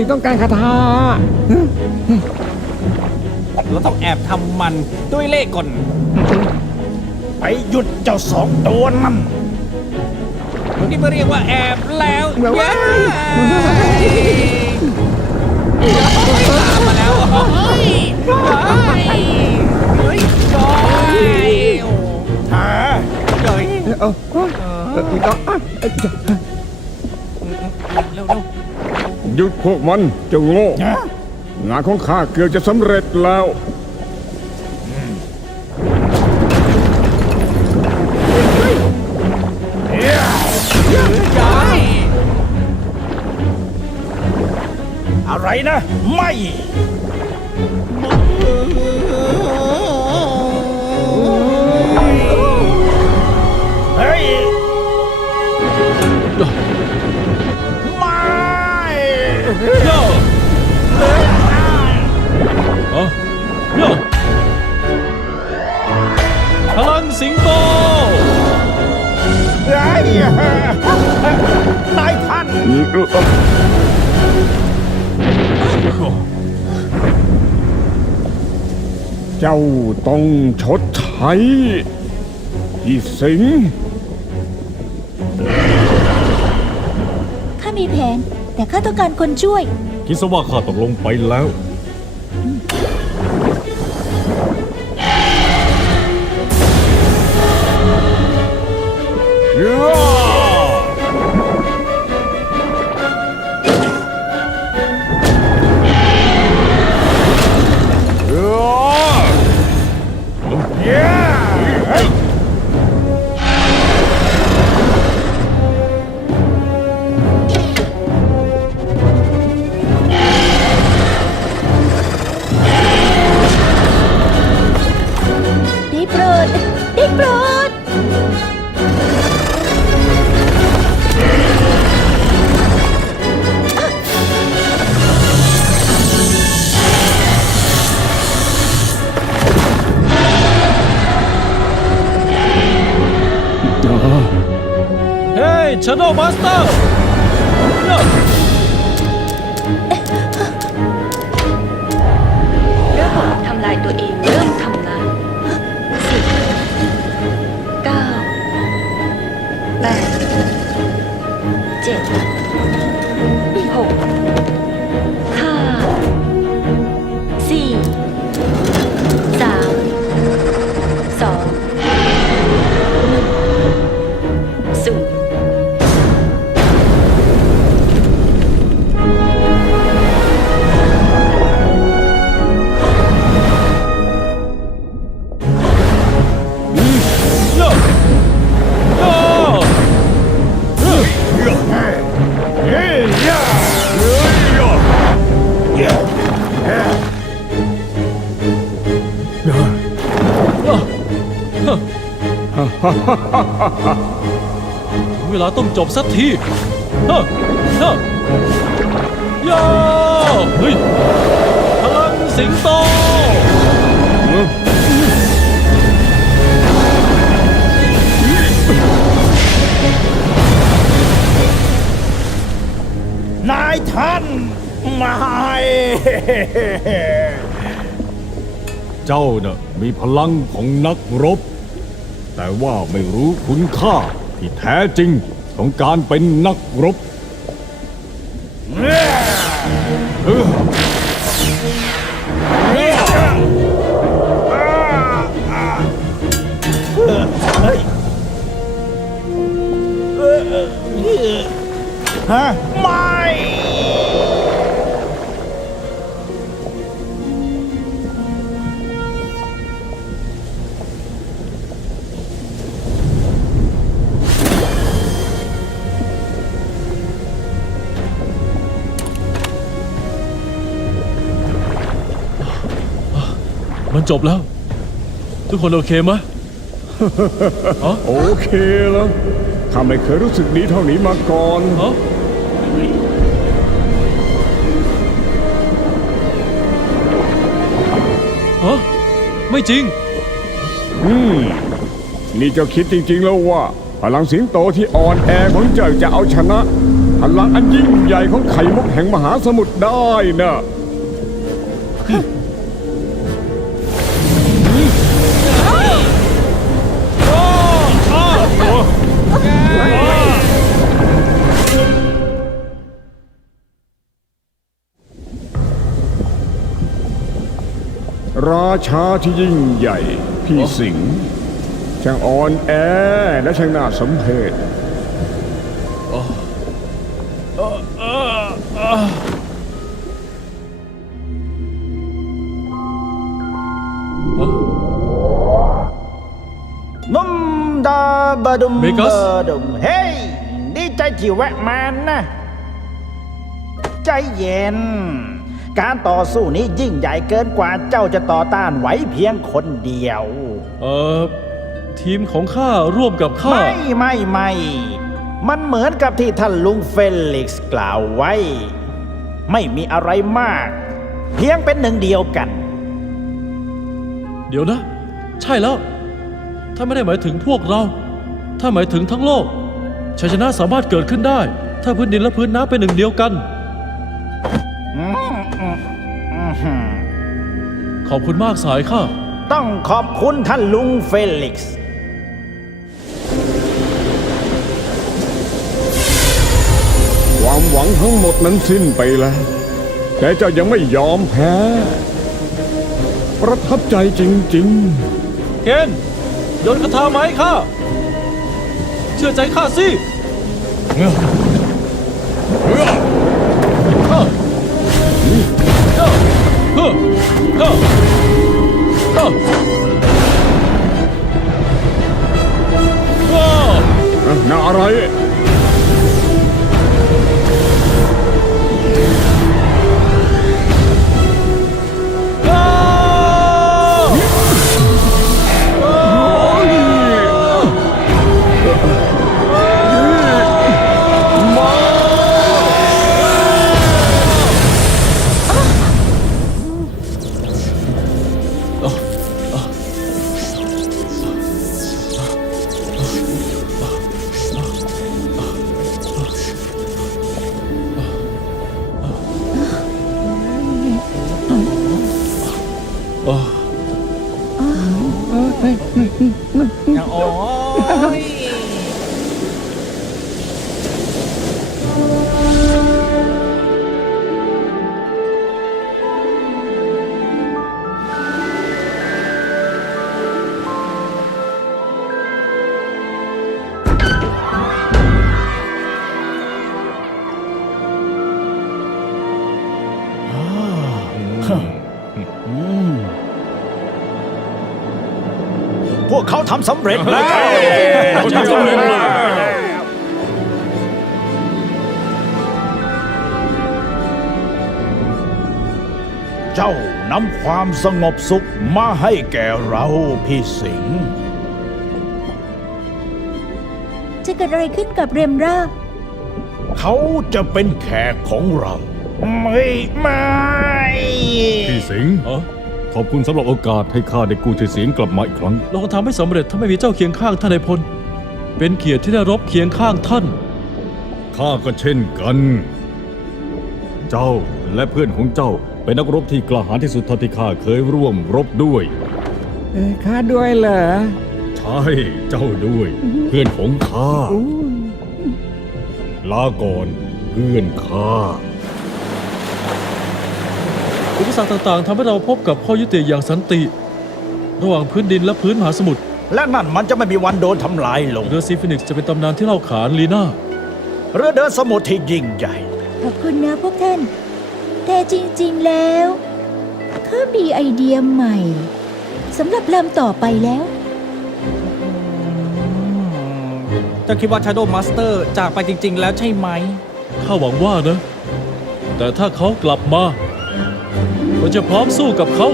สิงต้องการคาถา เราต้องแอบทำมันด้วยเล่ห์กล ไปหยุดเจ้าสองตัวนั่น นี่มาเรียกว่าแอบแล้ว แบบว่า ตามมาแล้วเฮ้ยเฮ้ยจอยโอ้ หา เฮ้ย เอาอีกต่อ เร็ว หยุดพวกมันเจ้าโง่ ฮะ งานของข้าเกือบจะสำเร็จแล้ว ๆจอย อะไรนะ ไม่ เฮ้ย ไม่ โย่โย่พลังสิงโต เฮ้ยนายท่าน เจ้าต้องชดใช้พี่สิงห์ ข้ามีแผน แต่ข้าต้องการคนช่วย คิดซะว่าข้าตกลงไปแล้ว ได้โปรด ได้โปรด เฮ้ยชาโดว์มาสเตอร์ ระบบทำลายตัวเองเริ่มทำงาน10 9 8 7 6 5 4 3 2 1 0 เวลาต้องจบสักทีฮะฮะย่าเฮ้ยพลังสิงโต นายท่าน ไม่ เจ้าน่ะมีพลังของนักรบ แต่ว่าไม่รู้คุณค่าที่แท้จริงของการเป็นนักรบ ฮะ ไม่ มันจบแล้ว ทุกคนโอเคไหม โอเคแล้วข้าไม่เคยรู้สึกดีเท่านี้มาก่อน ฮะ ฮะ ไม่จริง นี่เจ้าคิดจริงๆแล้วว่า พลังสิงโตที่อ่อนแอของเจ้าจะเอาชนะ พลังอันยิ่งใหญ่ของไข่มุกแห่งมหาสมุทรได้นะ ราชาที่ยิ่งใหญ่ พี่สิงห์ช่างอ่อนแอและช่างน่าสมเพช นุ่มดาบดุม เมกัส บดุมเฮ้ยดีใจที่แวะมานะ ใจเย็น การต่อสู้นี้ยิ่งใหญ่เกินกว่าเจ้าจะต่อต้านไหวเพียงคนเดียว ทีมของข้าร่วมกับข้า ไม่ มันเหมือนกับที่ท่านลุงเฟลิกซ์กล่าวไว้ ไม่มีอะไรมาก เพียงเป็นหนึ่งเดียวกัน เดี๋ยวนะ ใช่แล้ว ถ้าไม่ได้หมายถึงพวกเรา ถ้าหมายถึงทั้งโลกชัยชนะสามารถเกิดขึ้นได้ ถ้าพื้นดินและพื้นน้ำเป็นหนึ่งเดียวกัน ขอบคุณมากสายข้า ต้องขอบคุณท่านลุงเฟลิกซ์ ความหวังทั้งหมดนั้นสิ้นไปแล้ว แต่เจ้ายังไม่ยอมแพ้ ประทับใจจริง เคนโยนคาถาไหมาให้ข้า เชื่อใจข้าสิๆน่าอะไร พวกเขาทำสำเร็จแล้ว เจ้านำความสงบสุขมาให้แก่เราพี่สิงห์ จะเกิดอะไรขึ้นกับเรมรา เขาจะเป็นแขกของเรา ไม่ พี่สิงห์ขอบคุณสำหรับโอกาสให้ข้าได้กู้ชื่อเสียงกลับมาอีกครั้ง เราก็ทำให้สำเร็จถ้าไม่มีเจ้าเคียงข้างท่านนายพล เป็นเกียรติที่ได้รบเคียงข้างท่าน ข้าก็เช่นกัน เจ้าและเพื่อนของเจ้าเป็นนักรบที่กล้าหาญที่สุดเท่าที่ข้าเคยร่วมรบด้วย ข้าด้วยเหรอ ใช่ เจ้าด้วย เพื่อนของข้า ลาก่อนเพื่อนข้า อุปสรรคต่างๆทำให้เราพบกับข้อยุติอย่างสันติ ระหว่างพื้นดินและพื้นมหาสมุทร และนั่นมันจะไม่มีวันโดนทำลายลง เรือซีฟินิกซ์จะเป็นตำนานที่เล่าขานลีน่า เรือเดินสมุทรที่ยิ่งใหญ่ ขอบคุณนะพวกท่าน แต่จริงๆแล้วข้ามีไอเดียใหม่สำหรับลำต่อไปแล้ว เจ้าคิดว่า Shadow Master จากไปจริง ๆ แล้วใช่ไหม ข้าหวังว่านะ แต่ถ้าเขากลับมาเราจะพร้อมสู้กับเขา